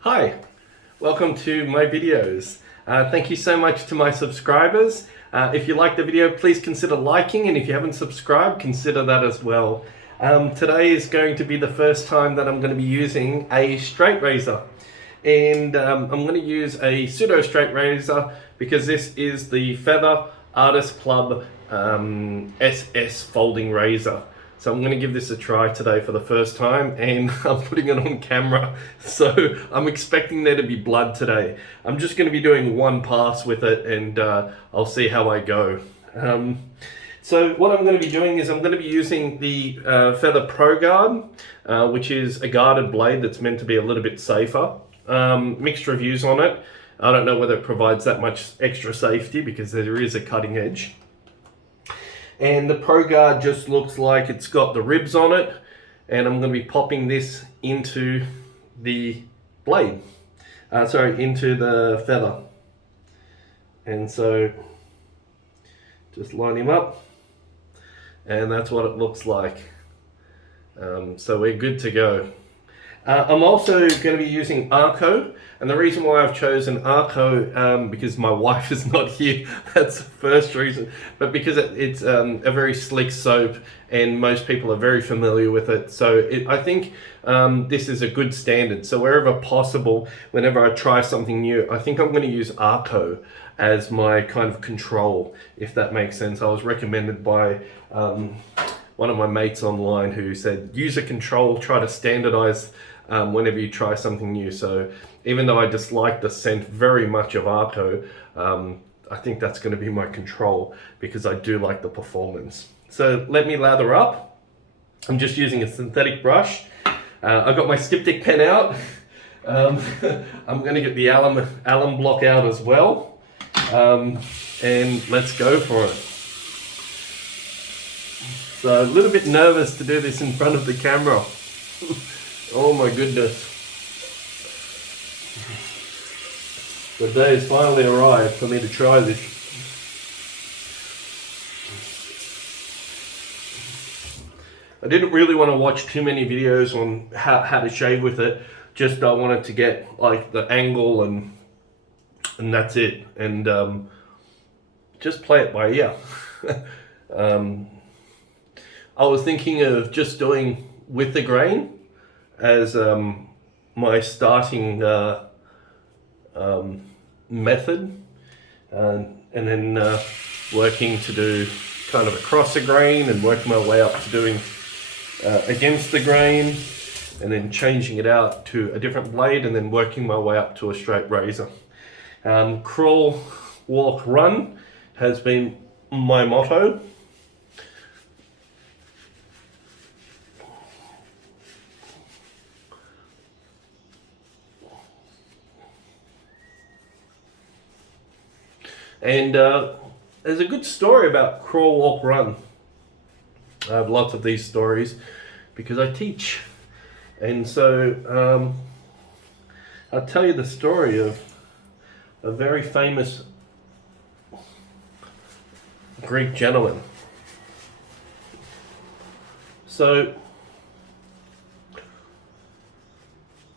Hi, welcome to my videos. Thank you so much to my subscribers. If you like the video, please consider liking, and if you haven't subscribed, consider that as well. Today is going to be the first time that I'm going to be using a straight razor. And I'm going to use a pseudo straight razor because this is the Feather Artist Club SS folding razor. So I'm going to give this a try today for the first time, and I'm putting it on camera, so I'm expecting there to be blood today. I'm just going to be doing one pass with it, and I'll see how I go. So what I'm going to be doing is I'm going to be using the Feather Proguard, which is a guarded blade that's meant to be a little bit safer. Mixed reviews on it. I don't know whether it provides that much extra safety because there is a cutting edge. And the Proguard just looks like it's got the ribs on it, and I'm going to be popping this into the blade, into the feather. And so just line him up, and that's what it looks like. So we're good to go. I'm also going to be using Arko, and the reason why I've chosen Arko, because my wife is not here, that's the first reason, but because it's a very slick soap and most people are very familiar with it. So I think this is a good standard. So wherever possible, whenever I try something new, I think I'm going to use Arko as my kind of control, if that makes sense. I was recommended by one of my mates online who said, use a control, try to standardize whenever you try something new. So even though I dislike the scent very much of Arko, I think that's going to be my control because I do like the performance. So let me lather up. I'm just using a synthetic brush. I've got my styptic pen out. I'm going to get the alum block out as well. And let's go for it. So a little bit nervous to do this in front of the camera. Oh my goodness. The day has finally arrived for me to try this. I didn't really want to watch too many videos on how to shave with it. Just I wanted to get like the angle and that's it. And just play it by ear. I was thinking of just doing with the grain as my starting method, and then working to do kind of across the grain and working my way up to doing against the grain, and then changing it out to a different blade, and then working my way up to a straight razor. Crawl, walk, run has been my motto. And there's a good story about crawl, walk, run. I have lots of these stories because I teach. And so I'll tell you the story of a very famous Greek gentleman. So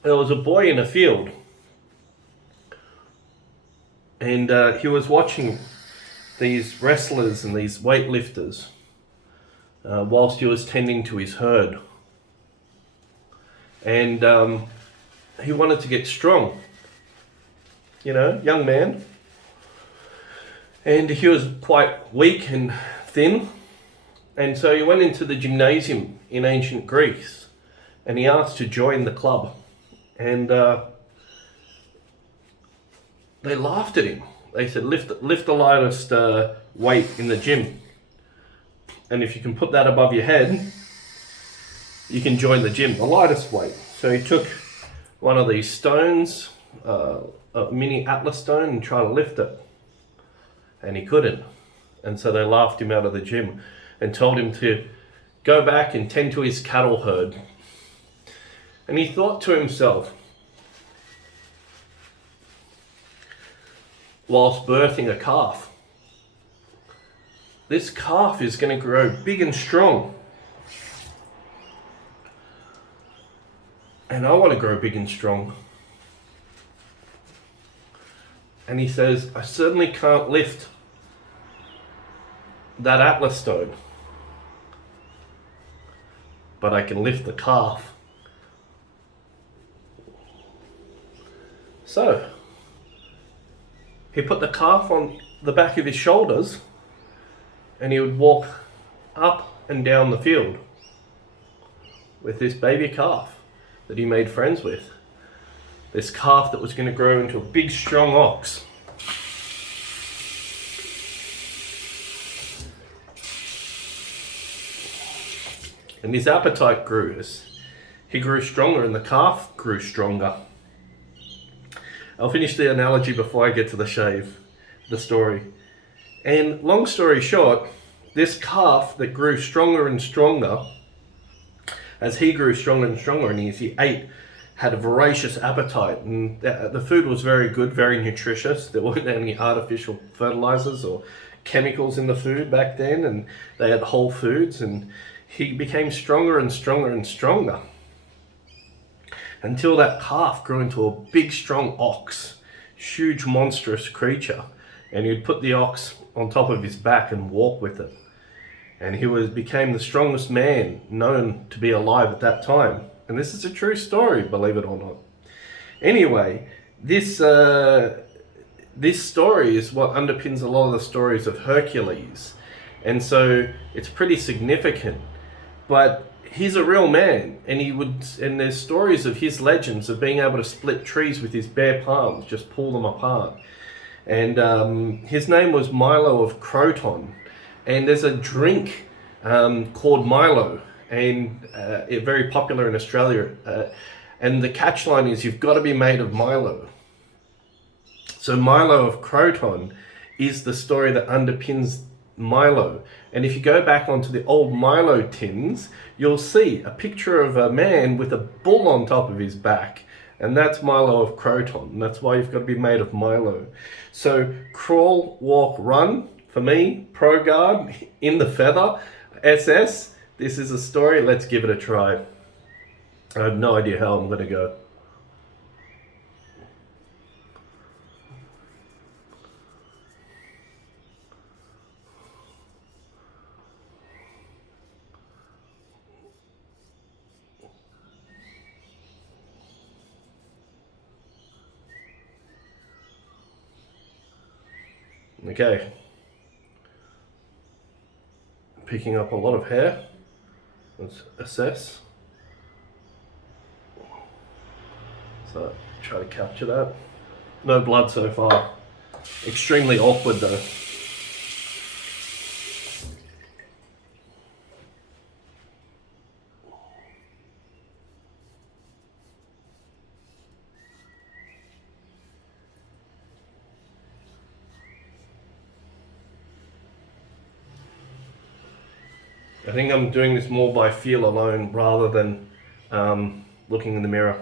there was a boy in a field, and he was watching these wrestlers and these weightlifters whilst he was tending to his herd. And he wanted to get strong, young man. And he was quite weak and thin. And so he went into the gymnasium in ancient Greece and he asked to join the club. And they laughed at him. They said, lift the lightest weight in the gym. And if you can put that above your head, you can join the gym, the lightest weight. So he took one of these stones, a mini Atlas stone, and tried to lift it. And he couldn't. And so they laughed him out of the gym and told him to go back and tend to his cattle herd. And he thought to himself, whilst birthing a calf, this calf is going to grow big and strong. And I want to grow big and strong. And he says, I certainly can't lift that Atlas stone, but I can lift the calf. So he put the calf on the back of his shoulders and he would walk up and down the field with this baby calf that he made friends with. This calf that was going to grow into a big, strong ox. And his appetite grew as he grew stronger and the calf grew stronger. I'll finish the analogy before I get to the story. And long story short, this calf that grew stronger and stronger, as he grew stronger and stronger and as he ate, had a voracious appetite, and the food was very good, very nutritious. There weren't any artificial fertilizers or chemicals in the food back then, and they had whole foods, and he became stronger and stronger and stronger until that calf grew into a big, strong ox, huge, monstrous creature, and he'd put the ox on top of his back and walk with it. And he became the strongest man known to be alive at that time. And this is a true story, believe it or not. Anyway, this story is what underpins a lot of the stories of Hercules. And so it's pretty significant. But he's a real man, and there's stories of his legends of being able to split trees with his bare palms, just pull them apart. And his name was Milo of Croton. And there's a drink called Milo, and it's very popular in Australia. And the catchline is, you've got to be made of Milo. So Milo of Croton is the story that underpins Milo. And if you go back onto the old Milo tins, you'll see a picture of a man with a bull on top of his back. And that's Milo of Croton. That's why you've got to be made of Milo. So crawl, walk, run. For me, Proguard, in the feather, SS. This is a story. Let's give it a try. I have no idea how I'm going to go. Okay. Picking up a lot of hair. Let's assess. So try to capture that. No blood so far. Extremely awkward though. I think I'm doing this more by feel alone rather than looking in the mirror.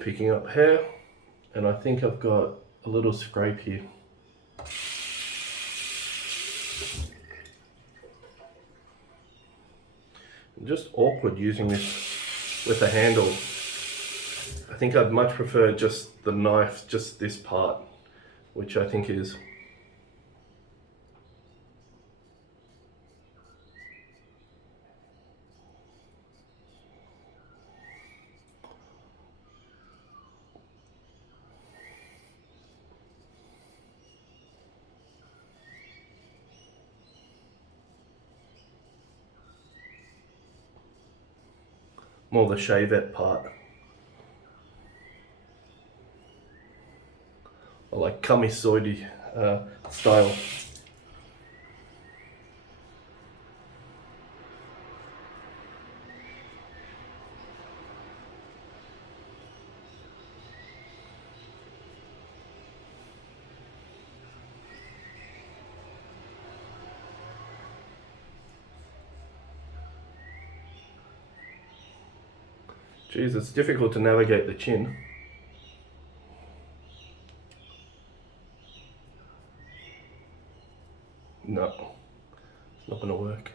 Picking up hair, and I think I've got a little scrape here. Just awkward using this with a handle. I think I'd much prefer just the knife, just this part, which I think is more the Shavette part. I like kamisoide style. Geez, it's difficult to navigate the chin. No, it's not going to work.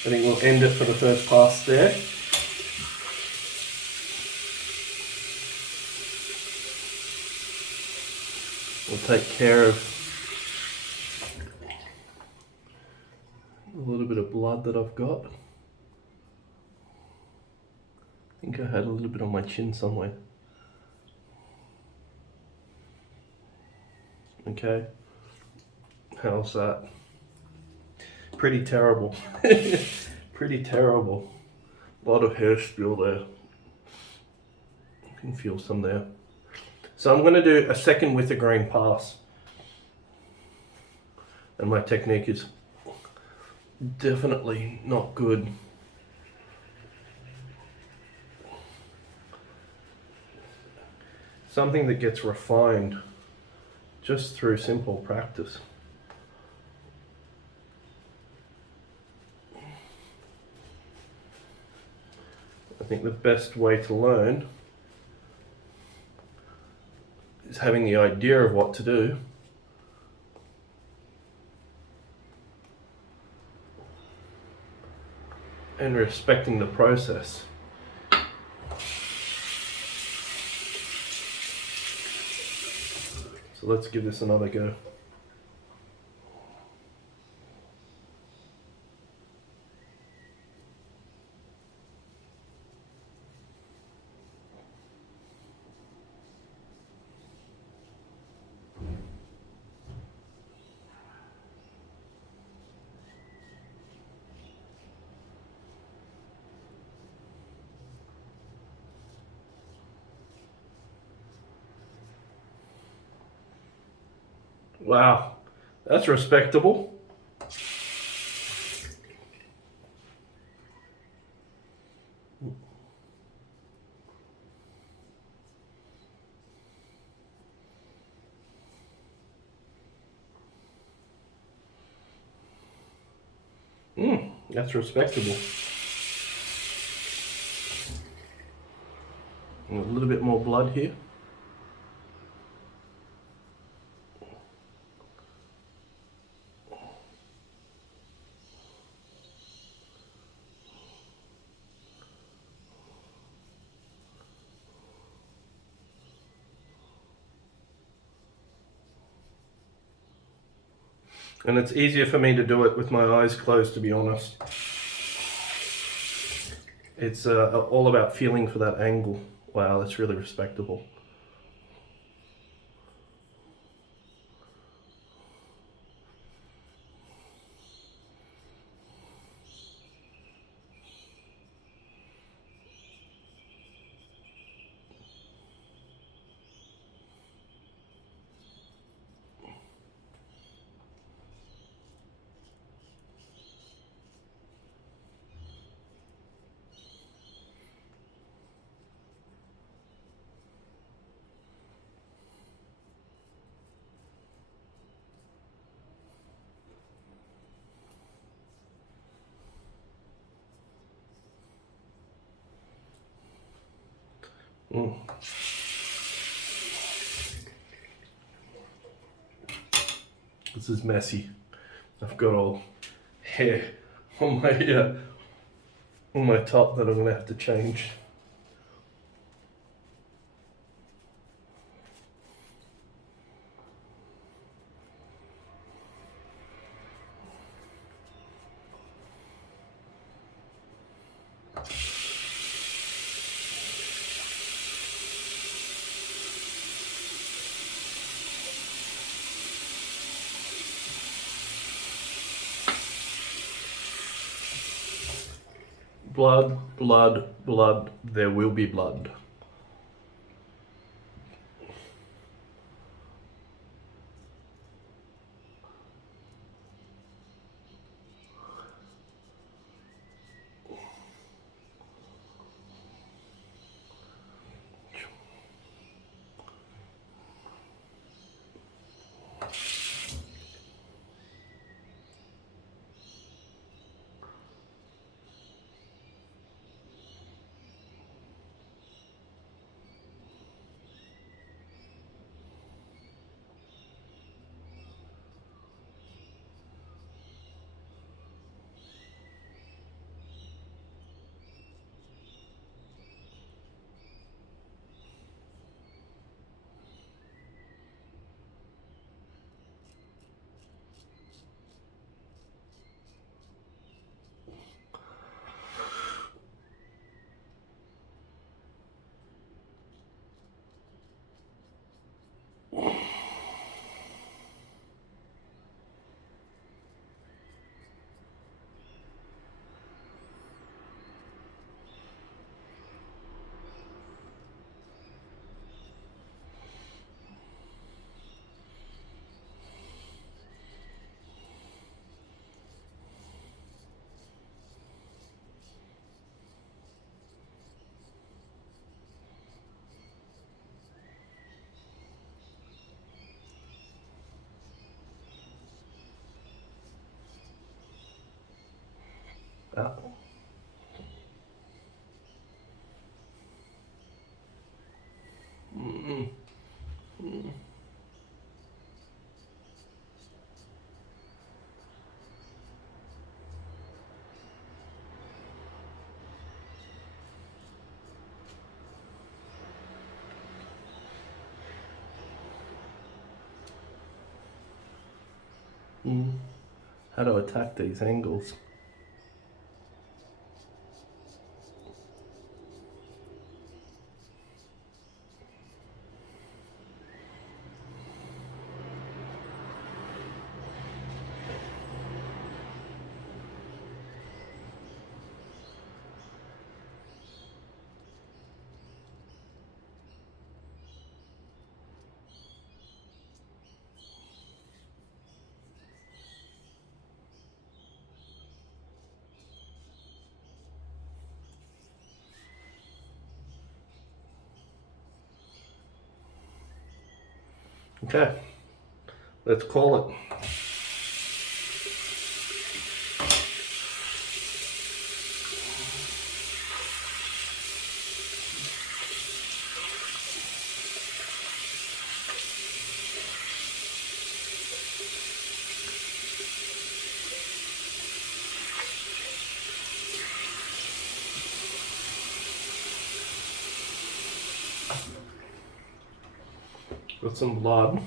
I think we'll end it for the first pass there. We'll take care of a little bit of blood that I've got. I think I had a little bit on my chin somewhere. Okay, how's that? Pretty terrible. Pretty terrible. A lot of hair spill there. You can feel some there. So I'm going to do a second with the grain pass. And my technique is definitely not good. Something that gets refined just through simple practice. I think the best way to learn is having the idea of what to do, and respecting the process. So let's give this another go. Wow, that's respectable. That's respectable. And a little bit more blood here. And it's easier for me to do it with my eyes closed, to be honest. It's all about feeling for that angle. Wow, that's really respectable. This is messy. I've got all hair on my top that I'm gonna have to change. blood, blood, blood. There will be blood. Oh. How to attack these angles. Okay, let's call it. Got some blood.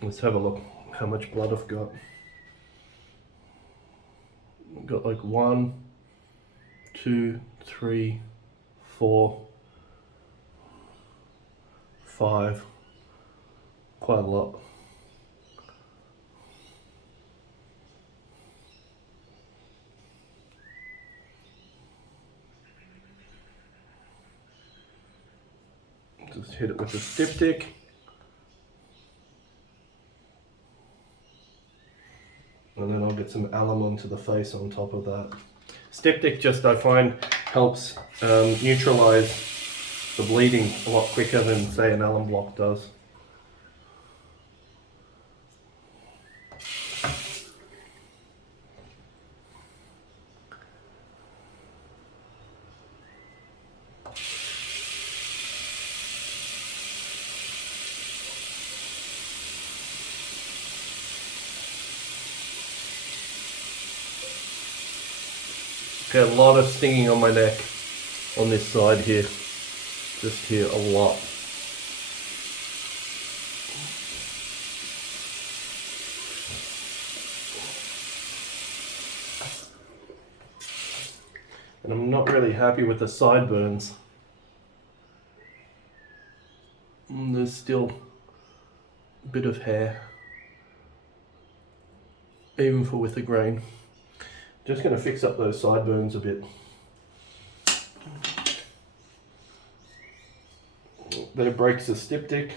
Let's have a look how much blood I've got. I've got like 1, 2, 3, 4, 5, quite a lot. Just hit it with a styptic. And then I'll get some alum onto the face on top of that. Styptic just, I find, helps neutralize the bleeding a lot quicker than, say, an alum block does. Okay, a lot of stinging on my neck on this side here. Just here, a lot. And I'm not really happy with the sideburns. There's still a bit of hair. even for with the grain. Just going to fix up those sideburns a bit. There breaks the styptic.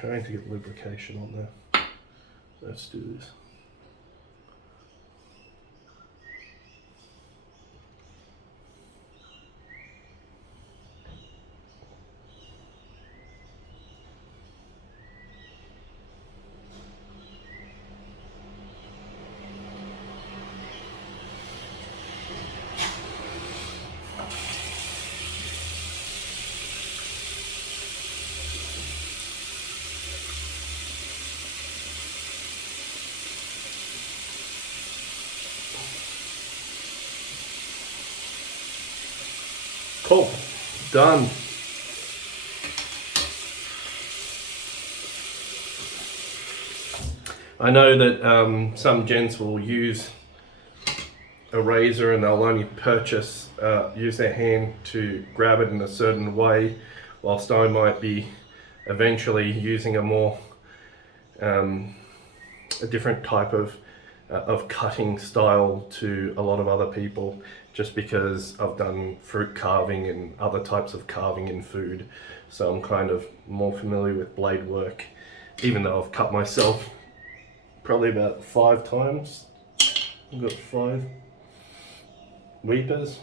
Trying to get lubrication on there. Let's do this. Cool, done. I know that some gents will use a razor and they'll only use their hand to grab it in a certain way, whilst I might be eventually using a more a different type of cutting style to a lot of other people, just because I've done fruit carving and other types of carving in food, so I'm kind of more familiar with blade work, even though I've cut myself probably about 5 times. I've got 5 weepers.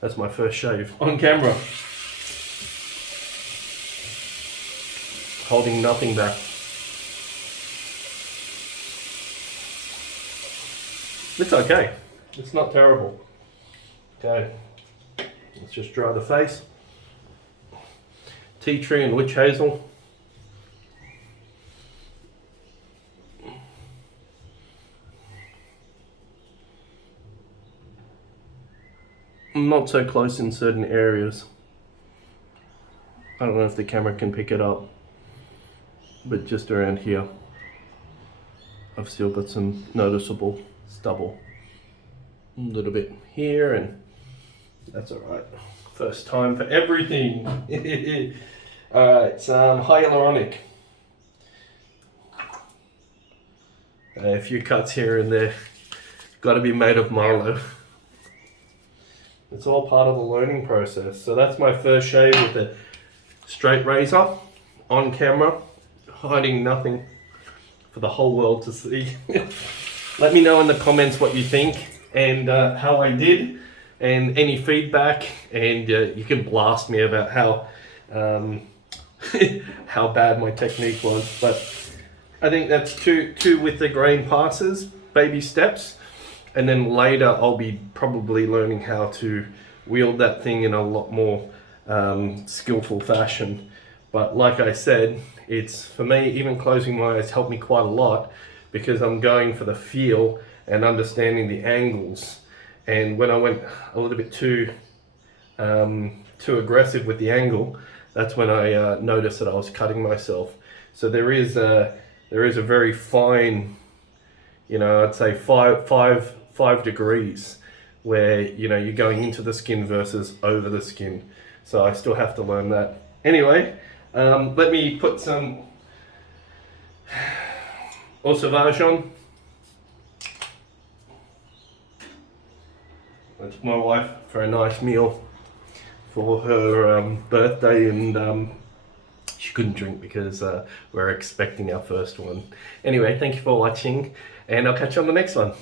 That's my first shave on camera, holding nothing back. It's okay. It's not terrible. Okay, let's just dry the face. Tea tree and witch hazel. Not so close in certain areas. I don't know if the camera can pick it up, but just around here, I've still got some noticeable stubble. A little bit here, and that's alright. First time for everything. Alright, some hyaluronic. A few cuts here and there. Got to be made of Marlow. It's all part of the learning process. So that's my first shave with a straight razor on camera, hiding nothing for the whole world to see. Let me know in the comments what you think and how I did, and any feedback, and you can blast me about how how bad my technique was. But I think that's two with the grain passes, baby steps, and then later I'll be probably learning how to wield that thing in a lot more skillful fashion. But like I said, it's, for me, even closing my eyes helped me quite a lot, because I'm going for the feel and understanding the angles. And when I went a little bit too aggressive with the angle, that's when I noticed that I was cutting myself. So there is a very fine, you know, I'd say five degrees where, you know, you're going into the skin versus over the skin. So I still have to learn that. Anyway, let me put some Eau Sauvage on. I took my wife for a nice meal for her birthday, and she couldn't drink because we're expecting our first one. Anyway, thank you for watching, and I'll catch you on the next one.